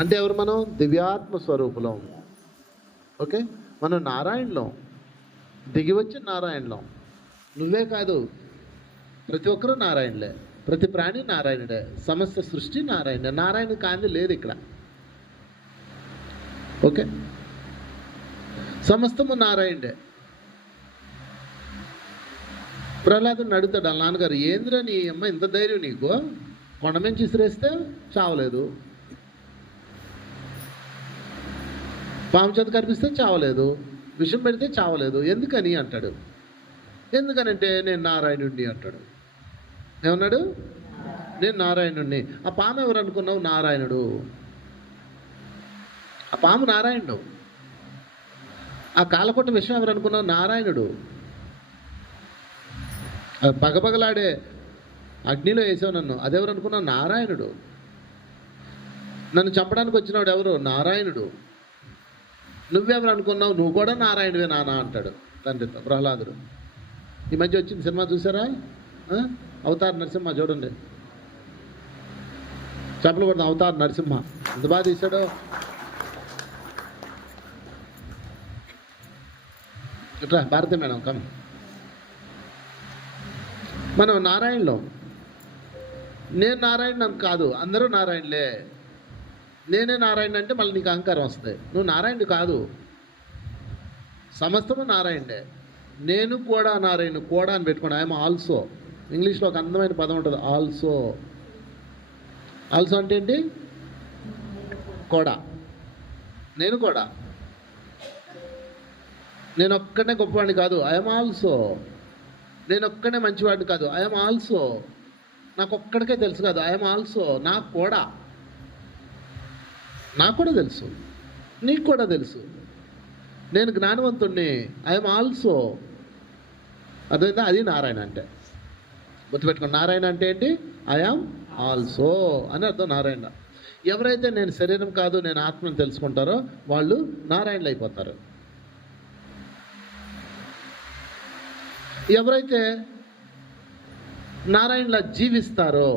అంటే ఎవరు? మనం దివ్యాత్మ స్వరూపులం. ఓకే, మనం నారాయణలో దిగి వచ్చి నారాయణలో. నువ్వే కాదు, ప్రతి ఒక్కరూ నారాయణలే, ప్రతి ప్రాణి నారాయణుడే, సమస్త సృష్టి నారాయణుడే. నారాయణ కాంతి లేదు ఇక్కడ. ఓకే, సమస్తము నారాయణుడే. ప్రహ్లాదుని అడుగుతాడు వాళ్ళ నాన్నగారు, ఏంద్రా నీ అమ్మ ఇంత ధైర్యం నీకు? కొండ నుంచి విసిరేస్తే చావలేదు, పాము చేత కనిపిస్తే చావలేదు, విషం పెడితే చావలేదు, ఎందుకని అంటాడు. ఎందుకనంటే నేను నారాయణుడిని అంటాడు. ఏమన్నాడు? నేను నారాయణుడిని. ఆ పాము ఎవరు అనుకున్నావు? నారాయణుడు. ఆ పాము నారాయణుడు. ఆ కాలకొట్ట విషయం ఎవరు అనుకున్నావు? నారాయణుడు. పగపగలాడే అగ్నిలో వేసావు నన్ను, అదెవరు అనుకున్నావు? నారాయణుడు. నన్ను చంపడానికి వచ్చినాడు ఎవరు? నారాయణుడు. నువ్వెవరు అనుకున్నావు? నువ్వు కూడా నారాయణువే నాన్న అంటాడు తండ్రితో ప్రహ్లాదుడు. ఈ మధ్య వచ్చింది సినిమా చూసారా? అవతార్ నరసింహ చూడండి, చెప్పలు కూడా అవతార్ నరసింహ ఎంత బాగా తీశాడో. ఇట్లా భారతి మేడం కమ్. మనం నారాయణలో. నేను నారాయణ కాదు, అందరూ నారాయణలే. నేనే నారాయణ అంటే మళ్ళీ నీకు అహంకారం వస్తుంది. నువ్వు నారాయణుడు కాదు, సమస్తము నారాయణుడే. నేను కూడా నారాయణుడు. కూడా అని పెట్టుకోండి. I'm also. ఇంగ్లీష్లో ఒక అందమైన పదం ఉంటుంది, ఆల్సో. ఆల్సో అంటే ఏంటి? కూడా. నేను కూడా. నేను ఒక్కడే గొప్పవాడిని కాదు, ఐఎమ్ ఆల్సో. నేను ఒక్కడే మంచివాడిని కాదు, ఐఎమ్ ఆల్సో. నాకు ఒక్కడికే తెలుసు కాదు, ఐఎమ్ ఆల్సో. నాకు కూడా తెలుసు, నీకు కూడా తెలుసు. నేను జ్ఞానవంతుణ్ణి, ఐఎమ్ ఆల్సో. అదైతే అది నారాయణ అంటే. గుర్తుపెట్టుకోండి, నారాయణ అంటే ఏంటి? ఐఎమ్ ఆల్సో అని అర్థం నారాయణ. ఎవరైతే నేను శరీరం కాదు నేను ఆత్మని తెలుసుకుంటారో వాళ్ళు నారాయణలు అయిపోతారు. ఎవరైతే నారాయణలా జీవిస్తారో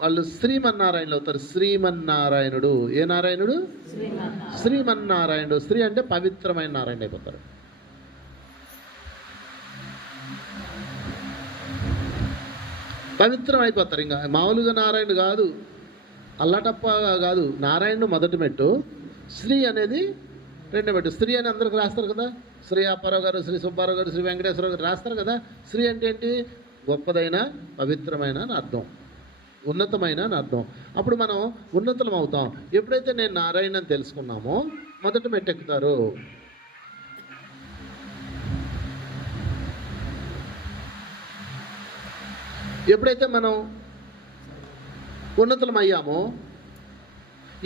వాళ్ళు శ్రీమన్నారాయణులు అవుతారు. శ్రీమన్నారాయణుడు. ఏ నారాయణుడు? శ్రీమన్నారాయణుడు. శ్రీ అంటే పవిత్రమైన నారాయణ అయిపోతారు. పవిత్రం అయిపోతారు. ఇంకా మామూలుగా నారాయణుడు కాదు, అల్లాటప్పగా కాదు. నారాయణుడు మొదటి మెట్టు, శ్రీ అనేది రెండో మెట్టు. శ్రీ అని అందరికి రాస్తారు కదా, శ్రీ అప్పారావు గారు, శ్రీ సుబ్బారావు గారు, శ్రీ వెంకటేశ్వరరావు గారు రాస్తారు కదా. శ్రీ అంటే ఏంటి? గొప్పదైన, పవిత్రమైన అని అర్థం, ఉన్నతమైన అని అర్థం. అప్పుడు మనం ఉన్నతులం అవుతాం ఎప్పుడైతే నేను నారాయణ అని తెలుసుకున్నామో. మొదట మెట్టెక్కుతారు. ఎప్పుడైతే మనం ఉన్నతులం అయ్యామో,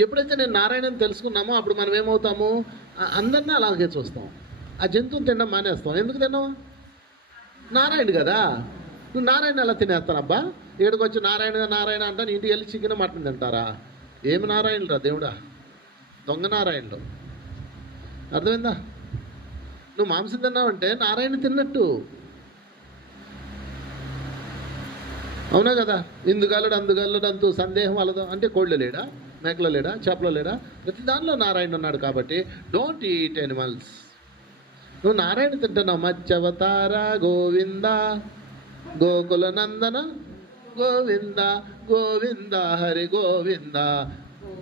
ఎప్పుడైతే నేను నారాయణని తెలుసుకున్నామో అప్పుడు మనం ఏమవుతాము? అందరినీ అలాగే చూస్తాం. ఆ జంతువుని తినడం మానేస్తాం. ఎందుకు తిన్నాం? నారాయణ కదా. నువ్వు నారాయణ ఎలా తినేస్తానబ్బా? ఇక్కడికి వచ్చి నారాయణ నారాయణ అంటాను, ఇంటికి వెళ్ళి చికెన్ మటన్ తింటారా? ఏమి నారాయణురా దేవుడా? దొంగ నారాయణుడు. అర్థమైందా? నువ్వు మాంసం తిన్నావంటే నారాయణ తిన్నట్టు. అవునా కదా? ఇందుగలడు అందుగలడు అంటూ సందేహం అలదు అంటే కోళ్ళు లేడా, మేకలో లేడా, చేపలో లేడా? ప్రతి దానిలో నారాయణ ఉన్నాడు. కాబట్టి డోంట్ ఈట్ ఎనిమల్స్. నువ్వు నారాయణ తింటున్నావు. మత్స్యవతార గోవింద, గోకుల నందన గోవింద, గోవింద హరి గోవింద.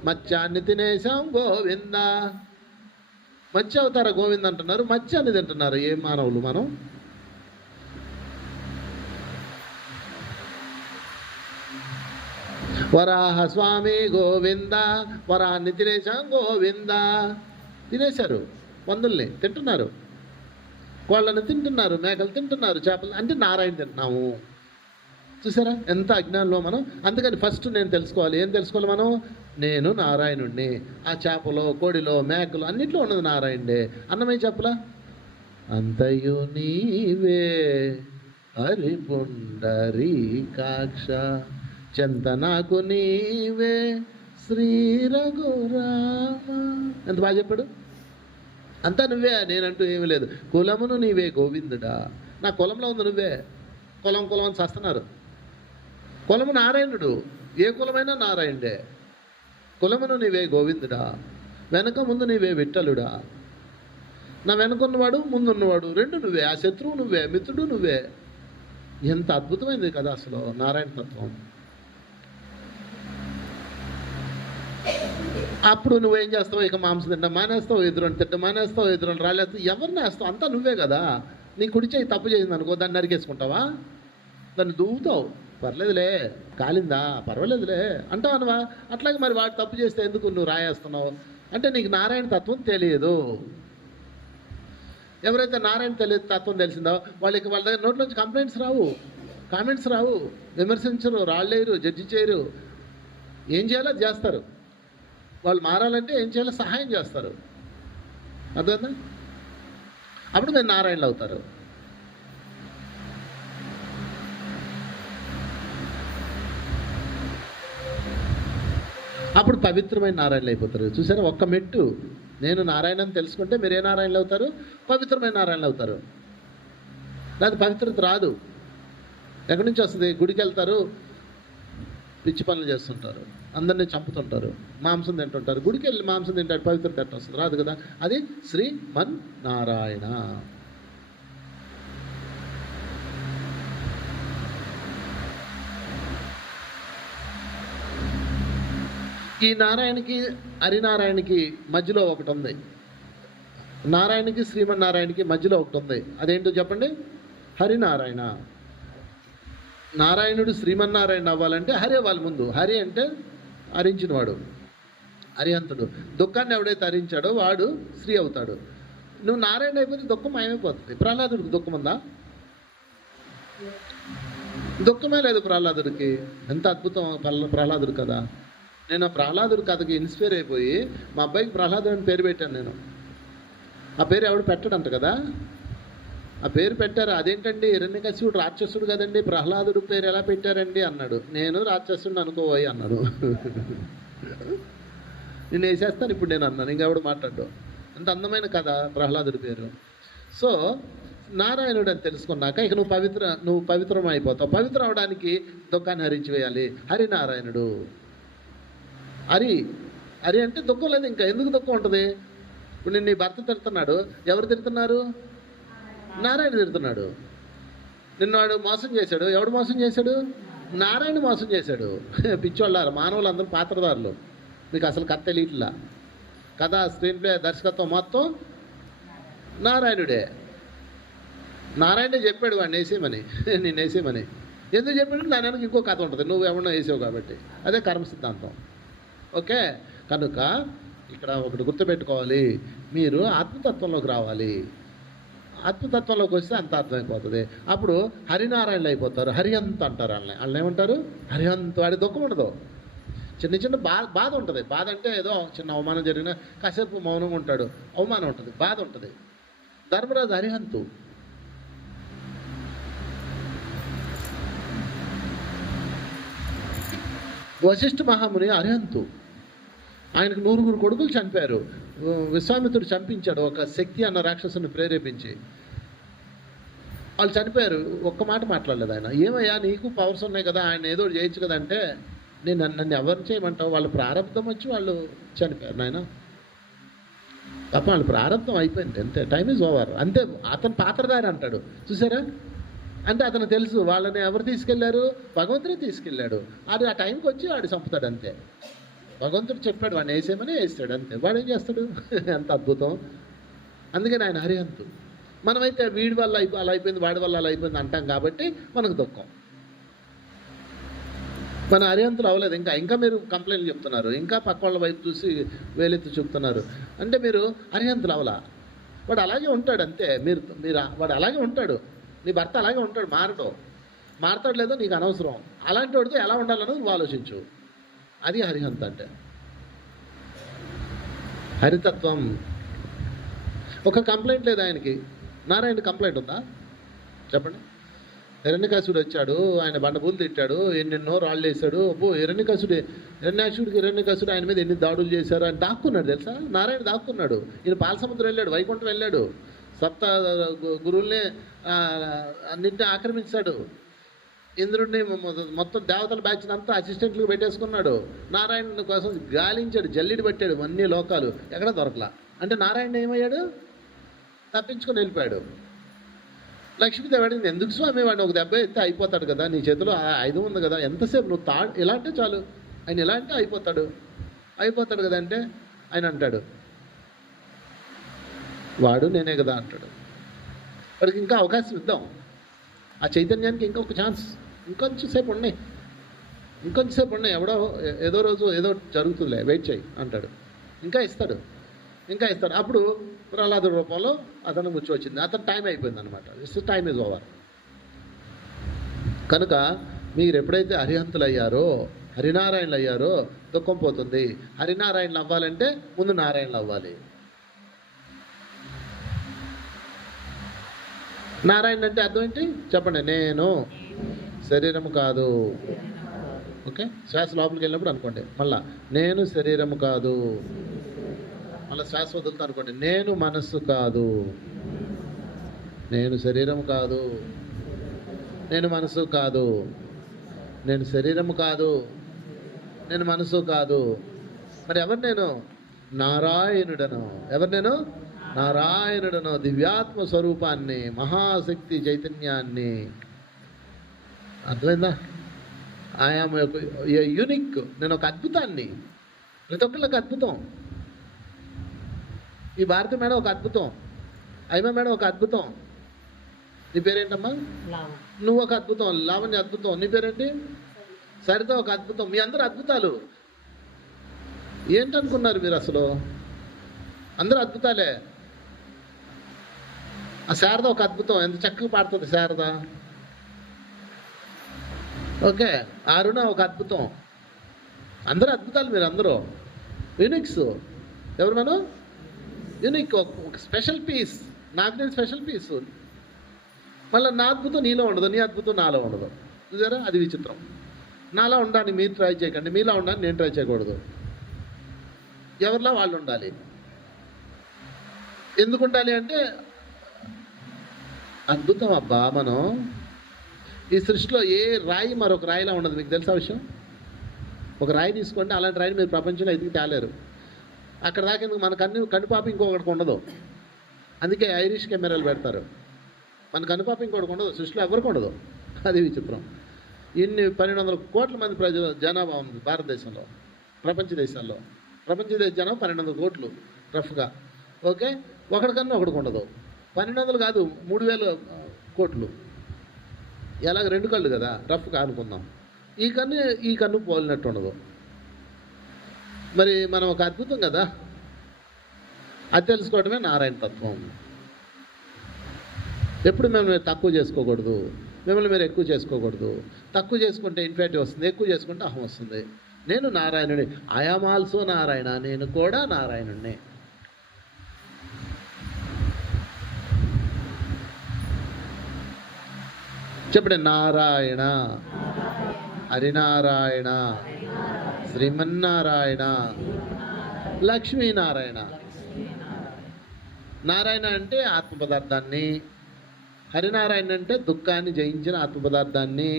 మత్స్యాన్ని తినేశాం గోవింద. మత్స్య అవతార గోవింద అంటున్నారు, మత్స్యాన్ని తింటున్నారు. ఏం మానవులు మనం? వరాహ స్వామి గోవింద, వరాన్ని తినేశాం గోవింద. తినేశారు, పందుల్ని తింటున్నారు, కోళ్ళని తింటున్నారు, మేకలు తింటున్నారు, చేపలు. అంటే నారాయణ తింటున్నాము. చూసారా ఎంత అజ్ఞానంలో మనం. అందుకని ఫస్ట్ నేను తెలుసుకోవాలి. ఏం తెలుసుకోవాలి మనం? నేను నారాయణుడిని. ఆ చేపలో, కోడిలో, మేకలు అన్నింటిలో ఉన్నది నారాయణుడే. అన్నమయ్య చెప్పలా? అంతయు నీవే హరి పుండరీకాక్ష, చెంత నాకు నీవే శ్రీ రఘురామ. ఎంత బాగా చెప్పాడు. అంతా నువ్వే, నేనంటూ ఏమీ లేదు. కులమును నీవే గోవిందుడా. నా కులంలో ఉంది నువ్వే. కులం కులం అని చేస్తున్నారు. కులము నారాయణుడు. ఏ కులమైనా నారాయణుడే. కులమును నీవే గోవిందుడా, వెనక ముందు నీవే విఠలుడా. నా వెనకున్నవాడు ముందున్నవాడు రెండు నువ్వే, ఆ శత్రువు నువ్వే, మిత్రుడు నువ్వే. ఎంత అద్భుతమైంది కదా అసలు నారాయణ తత్వం. అప్పుడు నువ్వేం చేస్తావు? ఇక మాంసం తింటాం మానేస్తావు, ఎదురుని తింటాం మానేస్తావు, ఎదురుని రాలేస్తావు, ఎవరిని వేస్తావు? అంతా నువ్వే కదా. నీ కుడి చేయి తప్పు చేసింది అనుకో, దాన్ని నరికేసుకుంటావా? దాన్ని దూవుతావు, పర్లేదులే కాలిందా పర్వాలేదులే అంటావు అనవా? అట్లాగే మరి వాడు తప్పు చేస్తే ఎందుకు నువ్వు రాయేస్తున్నావు? అంటే నీకు నారాయణ తత్వం తెలియదు. ఎవరైతే నారాయణ తత్వం తెలిసిందో వాళ్ళ దగ్గర నోట్లోంచి కంప్లైంట్స్ రావు, కామెంట్స్ రావు, విమర్శించరు, రాళ్ళేయరు, జడ్జి చేయరు. ఏం చేయాలో చేస్తారు. వాళ్ళు మారాలంటే ఏం చేయాలో సహాయం చేస్తారు. అర్థమైందా? అప్పుడు మీరు నారాయణలు అవుతారు. అప్పుడు పవిత్రమైన నారాయణలు అయిపోతారు. చూసారా, ఒక్క మెట్టు. నేను నారాయణ అని తెలుసుకుంటే మీరే నారాయణలు అవుతారు, పవిత్రమైన నారాయణలు అవుతారు. లేదా పవిత్రత రాదు. ఎక్కడి నుంచి వస్తుంది? గుడికి వెళ్తారు, పిచ్చి పనులు చేస్తుంటారు, అందరినీ చంపుతుంటారు, మాంసం తింటుంటారు. గుడికి వెళ్ళి మాంసం తింటాడు, పవిత్రత ఎట్లా వస్తుంది? రాదు కదా. అది శ్రీమన్ నారాయణ. ఈ నారాయణకి హరినారాయణకి మధ్యలో ఒకటి ఉంది. నారాయణకి శ్రీమన్నారాయణకి మధ్యలో ఒకటి ఉంది. అదేంటో చెప్పండి? హరినారాయణ. నారాయణుడు శ్రీమన్నారాయణ అవ్వాలంటే హరి అవ్వాలి ముందు. హరి అంటే హరించినవాడు, హరిహంతుడు. దుఃఖాన్ని ఎవడైతే హరించాడో వాడు శ్రీ అవుతాడు. నువ్వు నారాయణ అయిపోతే దుఃఖం మాయమైపోతుంది. ప్రహ్లాదుడికి దుఃఖం ఉందా? దుఃఖమే లేదు ప్రహ్లాదుడికి. ఎంత అద్భుతం ప్రహ్లాదుడు కదా. నేను ఆ ప్రహ్లాదుడి కథకి ఇన్స్పైర్ అయిపోయి మా అబ్బాయికి ప్రహ్లాదుడు అని పేరు పెట్టాను నేను. ఆ పేరు ఎవడు పెట్టడంట కదా. ఆ పేరు పెట్టారు. అదేంటండి, హిరణ్యకశిపుడు రాక్షసుడు కదండి, ప్రహ్లాదుడు పేరు ఎలా పెట్టారండి అన్నాడు. నేను రాక్షసుడిని అనుకోబోయి అన్నాడు. నేను వేసేస్తాను ఇప్పుడు నేను అన్నాను. ఇంకెవడు మాట్లాడు. అంత అందమైన కథ ప్రహ్లాదుడి పేరు. సో నారాయణుడు అని తెలుసుకున్నాక ఇక నువ్వు పవిత్రం అయిపోతావు. పవిత్రం అవడానికి దుఃఖాన్ని హరించివేయాలి. హరినారాయణుడు. హరి అంటే దుఃఖం లేదు. ఇంకా ఎందుకు దుఃఖం ఉంటుంది? ఇప్పుడు నేను నీ భర్త తిడుతున్నాడు, ఎవరు తిడుతున్నారు? నారాయణ తిడుతున్నాడు. నిన్ను వాడు మోసం చేశాడు. ఎవడు మోసం చేశాడు? నారాయణ మోసం చేశాడు. పిచ్చోళ్ళారు, మానవులందరూ పాత్రదారులు. మీకు అసలు కథ తెలియట్లా. కథ, స్క్రీన్ ప్లే, దర్శకత్వం మొత్తం నారాయణుడే. నారాయణే చెప్పాడు వాడిని వేసేయమని, నేను వేసేయమని. ఎందుకు చెప్పాడు? దాని వెనక ఇంకో కథ ఉంటుంది. నువ్వు ఏమన్నా వేసావు కాబట్టి. అదే కర్మ సిద్ధాంతం. ఓకే. కనుక ఇక్కడ ఒకటి గుర్తుపెట్టుకోవాలి, మీరు ఆత్మతత్వంలోకి రావాలి. ఆత్మతత్వంలోకి వస్తే అంత అర్థమైపోతుంది. అప్పుడు హరినారాయణలు అయిపోతారు. హరిహంత్ అంటారు వాళ్ళని. వాళ్ళని ఏమంటారు? హరిహంత్. వాడి దుఃఖం ఉండదు. చిన్న చిన్న బాధ ఉంటుంది. బాధ అంటే ఏదో చిన్న అవమానం జరిగినా కాసేపు మౌనంగా ఉంటాడు. అవమానం ఉంటుంది, బాధ ఉంటుంది. ధర్మరాజు హరిహంతు. వశిష్ఠ మహాముని అరిహంతు. ఆయనకు 100 కొడుకులు చనిపోయారు. విశ్వామిత్రుడు చంపించాడు ఒక శక్తి అన్న రాక్షసుని ప్రేరేపించి. వాళ్ళు చనిపోయారు. ఒక్క మాట మాట్లాడలేదు ఆయన. ఏమయ్యా నీకు పవర్స్ ఉన్నాయి కదా, ఆయన ఏదో చేయొచ్చు కదా అంటే, నన్ను ఎవరిని చేయమంటావు? వాళ్ళ ప్రారంభం వచ్చి వాళ్ళు చనిపోయారు నాయన. తప్ప వాళ్ళ ప్రారంభం అయిపోయింది అంతే. టైం ఈజ్ ఓవర్ అంతే. అతను పాత్రధారి అంటాడు. చూసారా? అంటే అతను తెలుసు వాళ్ళని ఎవరు తీసుకెళ్లారు? భగవంతుడే తీసుకెళ్ళాడు. ఆడు ఆ టైంకి వచ్చి వాడు చంపుతాడు అంతే. భగవంతుడు చెప్పాడు వాడిని వేసేయమని వేస్తాడు అంతే. వాడు ఏం చేస్తాడు? ఎంత అద్భుతం. అందుకని ఆయన హరిహంతు. మనమైతే వీడి వల్ల అలా అయిపోయింది, వాడి వల్ల అలా అయిపోయింది అంటాం కాబట్టి మనకు దుఃఖం. మన హరిహంతులు అవ్వలేదు. ఇంకా మీరు కంప్లైంట్లు చెప్తున్నారు, ఇంకా పక్క వాళ్ళ వైపు చూసి వేలెత్తి చూపుతున్నారు. అంటే మీరు హరిహంతులు అవ్వలా. వాడు అలాగే ఉంటాడు అంతే. వాడు అలాగే ఉంటాడు. నీ భర్త అలాగే ఉంటాడు, మారతాడు లేదో నీకు అనవసరం. అలాంటి వాడితో ఎలా ఉండాలన్నది నువ్వు ఆలోచించు. అది హరిహంత అంటే. హరితత్వం. ఒక కంప్లైంట్ లేదు ఆయనకి. నారాయణ కంప్లైంట్ ఉందా చెప్పండి? హిరణ్యకాసుడు వచ్చాడు, ఆయన బండబూలు తిట్టాడు, ఎన్నెన్నో రాళ్ళు వేశాడు. హిరణ్యాక్షుడు ఆయన మీద ఎన్ని దాడులు చేశారు. ఆయన దాక్కున్నాడు తెలుసా? నారాయణ దాక్కున్నాడు. ఈయన పాలసముద్రం వెళ్ళాడు, వైకుంఠం వెళ్ళాడు, సప్త గురువుల్ని అన్నింటినీ ఆక్రమించాడు. ఇంద్రుడిని మొత్తం దేవతల బ్యాచ్ అంతా అసిస్టెంట్లు పెట్టేసుకున్నాడు. నారాయణుని కోసం గాలించాడు, జల్లిడి పట్టాడు అన్ని లోకాలు, ఎక్కడ దొరకలా. అంటే నారాయణ ఏమయ్యాడు? తప్పించుకొని వెళ్ళిపోయాడు. లక్ష్మీదేవి అడిగింది, ఎందుకు స్వామి వాడిని ఒక దెబ్బ ఎత్తే అయిపోతాడు కదా, నీ చేతిలో ఆయుధం ఉంది కదా, ఎంతసేపు నువ్వు ఇలా అంటే చాలు, ఆయన ఇలా అంటే అయిపోతాడు కదా. అంటే ఆయన అంటాడు, వాడు నేనే కదా అంటాడు. వాడికి ఇంకా అవకాశం ఇద్దాం, ఆ చైతన్యానికి ఇంకొక ఛాన్స్, ఇంకొంచెంసేపు ఉన్నాయి, ఎవడో ఏదో రోజు ఏదో జరుగుతుందిలే, వెయిట్ చేయి అంటాడు. ఇంకా ఇస్తాడు. అప్పుడు ప్రహ్లాద రూపంలో అతను ముచ్చి వచ్చింది. అతను టైం అయిపోయింది అనమాట. Time is over. కనుక మీరు ఎప్పుడైతే అరిహంతులు అయ్యారో, హరినారాయణలు అయ్యారో దుఃఖం పోతుంది. హరినారాయణలు అవ్వాలంటే ముందు నారాయణలు అవ్వాలి. నారాయణ అంటే అర్థం ఏంటి చెప్పండి? నేను శరీరము కాదు. ఓకే, శ్వాస లోపలికి వెళ్ళినప్పుడు అనుకోండి, మళ్ళా నేను శరీరము కాదు. మళ్ళీ శ్వాస వదులుతా అనుకోండి, నేను మనస్సు కాదు, నేను శరీరము కాదు, నేను మనసు కాదు, నేను శరీరము కాదు, నేను మనసు కాదు. మరి ఎవరు నేను? నారాయణుడను. ఎవరు నేను? నారాయణుడను, దివ్యాత్మ స్వరూపాన్ని, మహాశక్తి చైతన్యాన్ని. అర్థమైందా? ఆయామ యూనిక్. నేను ఒక అద్భుతాన్ని. ప్రతి ఒక్కళ్ళకి అద్భుతం. ఈ భారతి మేడం ఒక అద్భుతం, అయిమ మేడం ఒక అద్భుతం. నీ పేరేంటమ్మా? నువ్వు ఒక అద్భుతం. లావణ్య అద్భుతం. నీ పేరేంటి? సరిత ఒక అద్భుతం. మీ అందరూ అద్భుతాలు. ఏంటనుకున్నారు మీరు అసలు? అందరూ అద్భుతాలే. ఆ శారద ఒక అద్భుతం, ఎంత చక్కగా పాడుతుంది శారద. ఓకే, అరుణ ఒక అద్భుతం. అందరూ అద్భుతాలు, మీరు అందరూ యూనిక్స్. ఎవరు మనం? యూనిక్, ఒక స్పెషల్ పీస్. నాకు నేను స్పెషల్ పీస్. మళ్ళీ నా అద్భుతం నీలో ఉండదు, నీ అద్భుతం నాలో ఉండదు. చూసారా, అది విచిత్రం. నాలా ఉండడానికి మీరు ట్రై చేయకండి, మీలా ఉండడానికి నేను ట్రై చేయకూడదు. ఎవరిలా వాళ్ళు ఉండాలి. ఎందుకు ఉండాలి అంటే అద్భుతం అబ్బా. మనం ఈ సృష్టిలో ఏ రాయి మరొక రాయిలా ఉండదు. మీకు తెలుసా విషయం? ఒక రాయి తీసుకోండి, అలాంటి రాయిని మీరు ప్రపంచంలో ఎదిగి తేలేరు. అక్కడ దాకా మన కనుపాప ఇంకొకటికి ఉండదు. అందుకే ఐరిష్ కెమెరాలు పెడతారు. మన కనుపాప ఇంకొకటికి ఉండదు, సృష్టిలో ఎవరికి ఉండదు. అది విచిత్రం. ఇన్ని 1200 కోట్ల మంది జనాభా ఉంది భారతదేశంలో. ప్రపంచ దేశాల్లో జనాభా 1200 కోట్లు రఫ్గా. ఓకే, ఒకటికన్నా ఒకటికి ఉండదు. 1200 కాదు, 3000 కోట్లు. ఎలాగ 2 కళ్ళు కదా, రఫ్గా అనుకుందాం. ఈ కన్ను పోలినట్టు ఉండదు. మరి మనం ఒక అద్భుతం కదా. అది తెలుసుకోవడమే నారాయణ తత్వం. ఎప్పుడు మిమ్మల్ని తక్కువ చేసుకోకూడదు, మిమ్మల్ని మీరు ఎక్కువ చేసుకోకూడదు. తక్కువ చేసుకుంటే ఇన్ఫాక్ట్ వస్తుంది, ఎక్కువ చేసుకుంటే అహం వస్తుంది. నేను నారాయణుడి. I'm also Narayana. నేను కూడా నారాయణుడిని. చెప్పండి, నారాయణ, హరినారాయణ, శ్రీమన్నారాయణ, లక్ష్మీనారాయణ. నారాయణ అంటే ఆత్మ పదార్థాన్ని, హరినారాయణ అంటే దుఃఖాన్ని జయించిన ఆత్మ పదార్థాన్ని,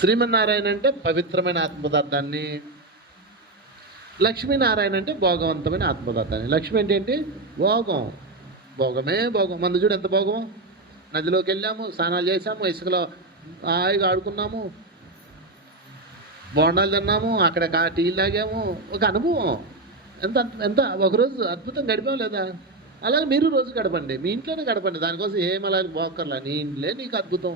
శ్రీమన్నారాయణ అంటే పవిత్రమైన ఆత్మ పదార్థాన్ని, లక్ష్మీనారాయణ అంటే భోగవంతమైన ఆత్మ పదార్థాన్ని. లక్ష్మి అంటే ఏంటి? భోగం. భోగమే భోగం. మన చూడు ఎంత భోగం. నదిలోకి వెళ్ళాము, స్నానాలు చేసాము, ఇసుకలో హాయిగా ఆడుకున్నాము, బోండాలు తిన్నాము, అక్కడ టీలు తాగాము. ఒక అనుభవం. ఎంత ఒకరోజు అద్భుతం గడిపాం లేదా? అలాగే మీరు రోజు గడపండి, మీ ఇంట్లోనే గడపండి. దానికోసం ఏమలాగే పోకర్లా. నీ ఇంట్లే నీకు అద్భుతం.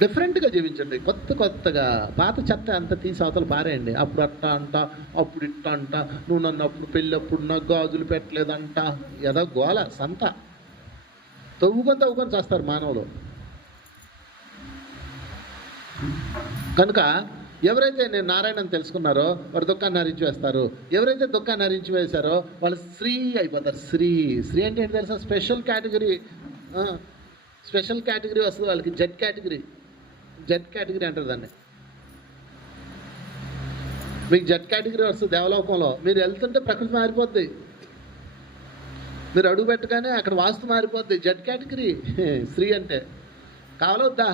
డిఫరెంట్గా జీవించండి, కొత్తగా. పాత చెత్త అంత తీసి అవతల పారేయండి. అప్పుడు అట్టా అంట, అప్పుడు ఇట్టా అంట, నువ్వు నన్ను అప్పుడు పెళ్ళప్పుడు నాకు గాజులు పెట్టలేదంట. ఏదో గోల సంత. తవ్వుకొని చేస్తారు మానవులు. కనుక ఎవరైతే నేను నారాయణని తెలుసుకున్నారో వారు దుఃఖాన్ని హరించి వేస్తారు. ఎవరైతే దుఃఖాన్ని హరించి వేశారో వాళ్ళు శ్రీ అయిపోతారు. శ్రీ అంటే ఏంటి తెలుసా? స్పెషల్ కేటగిరీ వస్తుంది వాళ్ళకి. జెడ్ కేటగిరీ అంటారు దాన్ని. మీకు జెడ్ కేటగిరీ వస్తుంది దేవలోకంలో. మీరు వెళ్తుంటే ప్రకృతి మారిపోద్ది. మీరు అడుగు పెట్టగానే అక్కడ వాస్తు మారిపోద్ది. జెడ్ కేటగిరీ శ్రీ అంటే. కావాలొద్దా?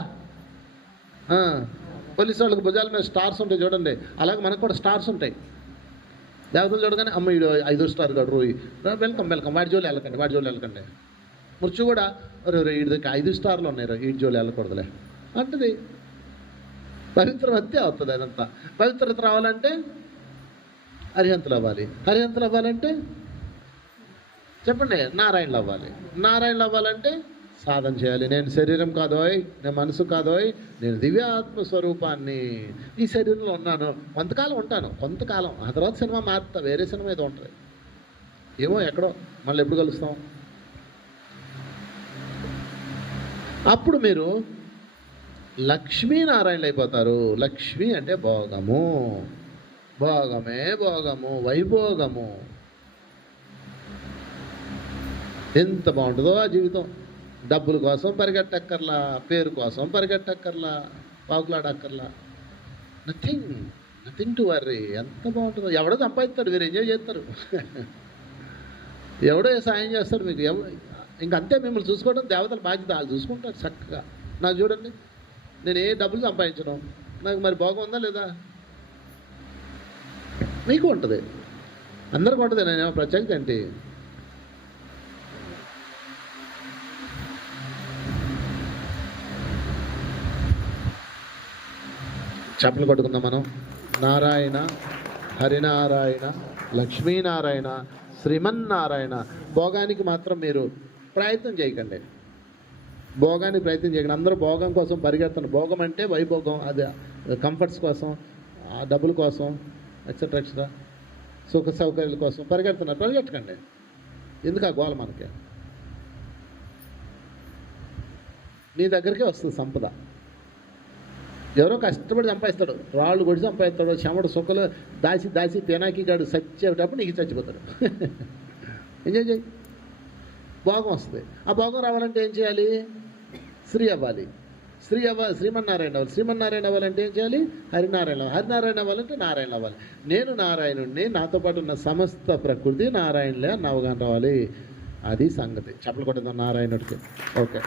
పోలీసు వాళ్ళకి భుజాల మీద స్టార్స్ ఉంటాయి చూడండి, అలాగే మనకు కూడా స్టార్స్ ఉంటాయి. దేవతలు చూడగానే అమ్మ ఈడు 5 స్టార్ కాడు రోయి, వెల్కమ్ వెల్కమ్, వాడి జోలు వెళ్ళకండి. మృత్యు కూడా వీడి దగ్గర 5 స్టార్లు ఉన్నాయి, వీడి జోలు వెళ్ళకూడదులే అంటది. పవిత్రవత్తే అవుతుంది అదంతా. పవిత్రత రావాలంటే అరిహంతులు అవ్వాలంటే చెప్పండి నారాయణలు అవ్వాలంటే సాధన చేయాలి. నేను శరీరం కాదోయ్, నేను మనసు కాదోయ్, నేను దివ్యాత్మ స్వరూపాన్ని. ఈ శరీరంలో ఉన్నాను, కొంతకాలం ఉంటాను, కొంతకాలం. ఆ తర్వాత సినిమా మారుతా, వేరే సినిమా ఏదో ఉంటుంది, ఏమో ఎక్కడో, మళ్ళీ ఎప్పుడు కలుస్తాం. అప్పుడు మీరు లక్ష్మీనారాయణలు అయిపోతారు. లక్ష్మి అంటే భోగము, భోగమే భోగము, వైభోగము. ఎంత బాగుంటుందో ఆ జీవితం. డబ్బుల కోసం పరిగెట్టక్కర్లా, పేరు కోసం పరిగెట్టక్కర్లా, పాకులాడక్కర్లా, నథింగ్ టు వర్రీ. ఎంత బాగుంటుందో. ఎవడో సంపాదిస్తాడు, మీరు ఎంజాయ్ చేస్తారు. ఎవడో సాయం చేస్తాడు మీకు. ఇంకంతే, మిమ్మల్ని చూసుకోవడం దేవతల బాధ్యత, వాళ్ళు చూసుకుంటారు చక్కగా. నాకు చూడండి, నేను ఏ డబ్బులు సంపాదించడం, నాకు మరి భోగం ఉందా లేదా? మీకు ఉంటుంది, అందరికీ ఉంటుంది. నేను ప్రత్యేకత ఏంటి? చప్పలు కొట్టుకుందాం మనం. నారాయణ, హరినారాయణ, లక్ష్మీనారాయణ, శ్రీమన్నారాయణ. భోగానికి మాత్రం మీరు ప్రయత్నం చేయకండి. అందరూ భోగం కోసం పరిగెడుతున్నారు. భోగం అంటే వైభోగం, అది కంఫర్ట్స్ కోసం, డబ్బుల కోసం, ఎక్సెట్రా సుఖ సౌకర్యాల కోసం పరిగెట్టకండి. ఎందుకు ఆ గోల? మనకి నీ దగ్గరికే వస్తుంది సంపద. ఎవరో కష్టపడి సంపాదిస్తాడు, రాళ్ళు కొట్టి సంపాదిస్తాడు, చెమట సుఖలు దాసి పినాకి గాడు చచ్చేటప్పుడు నీకు చచ్చిపోతాడు. ఎంజాయ్ చేయి, భోగం వస్తుంది. ఆ భోగం రావాలంటే ఏం చేయాలి? స్త్రీ అవ్వాలి. శ్రీమన్నారాయణ అవ్వాలంటే ఏం చేయాలి? హరినారాయణ అవ్వాలంటే నారాయణ అవ్వాలి. నేను నారాయణుడిని, నాతో పాటు ఉన్న సమస్త ప్రకృతి నారాయణలే అని అవగాహన రావాలి. అది సంగతి. చప్పలు కొట్టేద్దాం నారాయణుడికి. ఓకే.